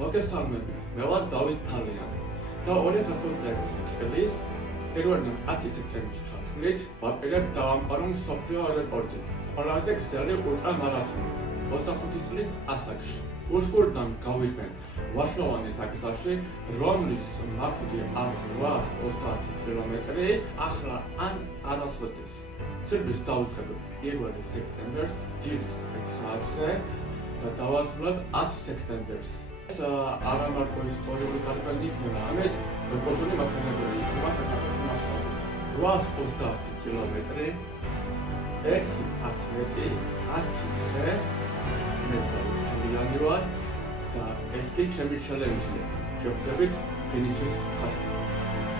მოგესალმებით, მე ვარ დავით ფალიანი და 2016 წლის 1 სექტემბრის ჩათვლით ვაპირებ დავამყარო მსოფლიო რეკორდი ყველაზე გრძელი ულტრამარათონი 25 წლის ასაკში. უშკურდან გავიყვენ ვაშლოვანის გზაში, რომლის მართვი არის 830 კილომეტრი, ახლა ან არასოდეს. ცირვის დავუწყებ 1 სექტემბერს დილის 6 საათზე და დავასრულებ 10 სექტემბერს. არა მარტო ისტორიული გარკვეული იქნება, ამით რეკორდული მაჩვენებელი იქნება საქართველოს მასშტაბით. 830 კილომეტრი, 1 ათლეტი, 10 დღე, მე დავით ვარ და ეს კი ჩემი ჩელენჯია. შევხვდებით ფინიშის ხაზთან.